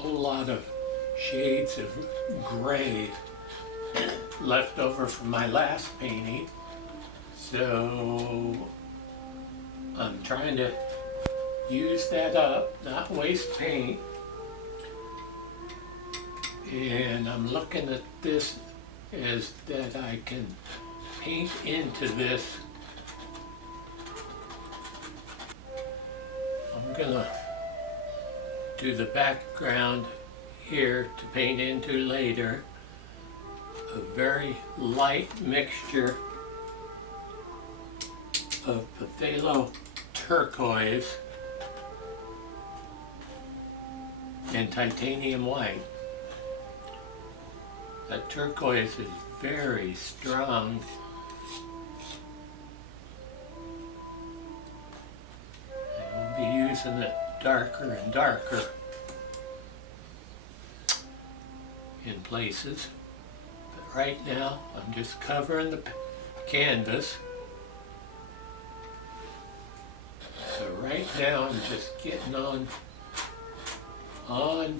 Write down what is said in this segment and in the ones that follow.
whole lot of shades of gray left over from my last painting. So I'm trying to use that up, not waste paint. And I'm looking at this as that I can paint into this. I'm gonna do the background here to paint into later. A very light mixture of phthalo turquoise and titanium white. That turquoise is very strong. And we'll be using it darker and darker in places. But right now I'm just covering the canvas. So right now I'm just getting on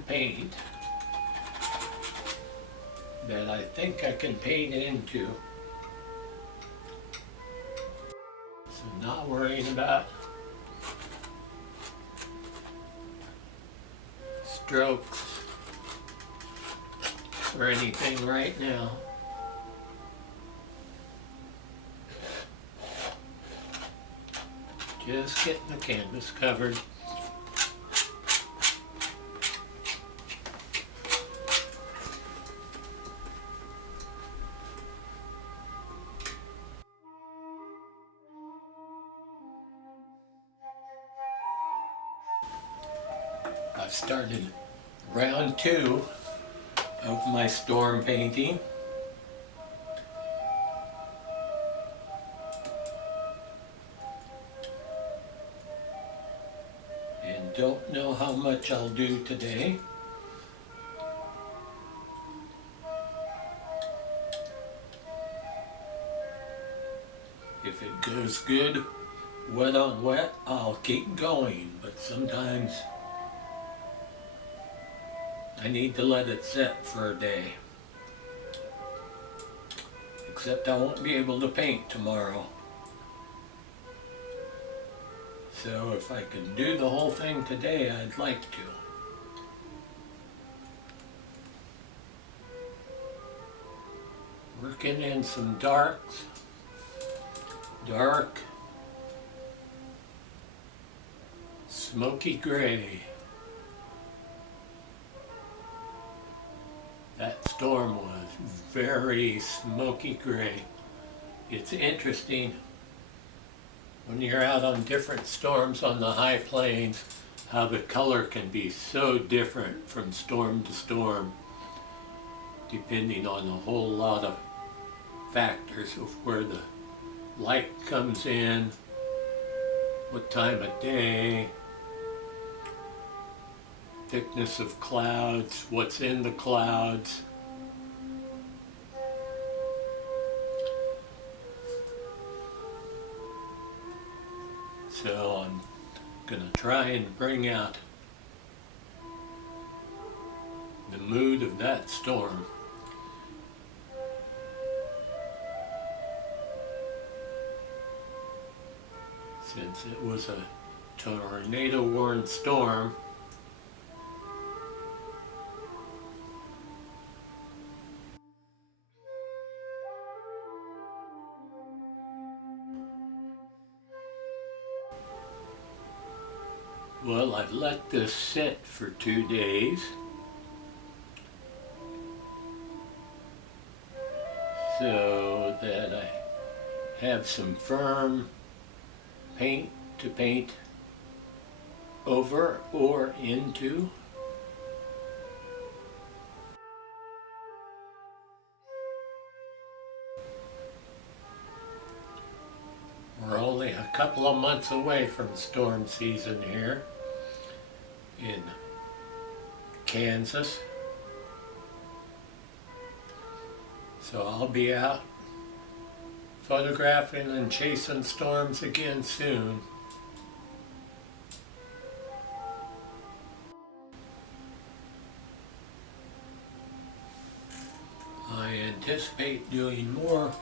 paint that I think I can paint into. So not worrying about strokes or anything right now. Just getting the canvas covered. I've started round 2 of my storm painting. And don't know how much I'll do today. If it goes good, wet on wet, I'll keep going, but sometimes I need to let it set for a day. Except I won't be able to paint tomorrow. So if I can do the whole thing today, I'd like to. Working in some darks. Dark, smoky gray. That storm was very smoky gray. It's interesting when you're out on different storms on the high plains how the color can be so different from storm to storm depending on a whole lot of factors of where the light comes in, what time of day, thickness of clouds, what's in the clouds. So I'm going to try and bring out the mood of that storm. Since it was a tornado-warned storm, well, I've let this sit for 2 days. So that I have some firm paint to paint over or into. We're only a couple of months away from storm season here in Kansas. So I'll be out photographing and chasing storms again soon. I anticipate doing more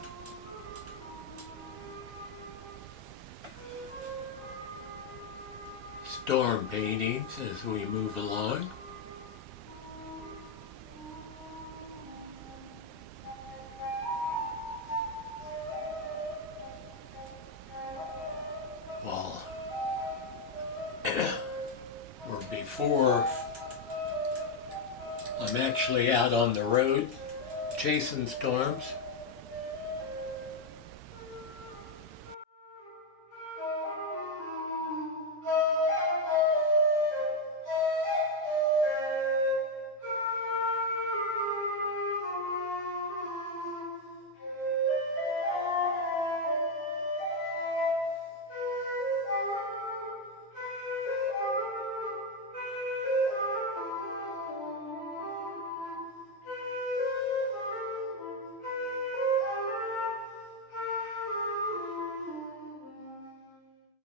storm paintings as we move along. Well, or before I'm actually out on the road chasing storms.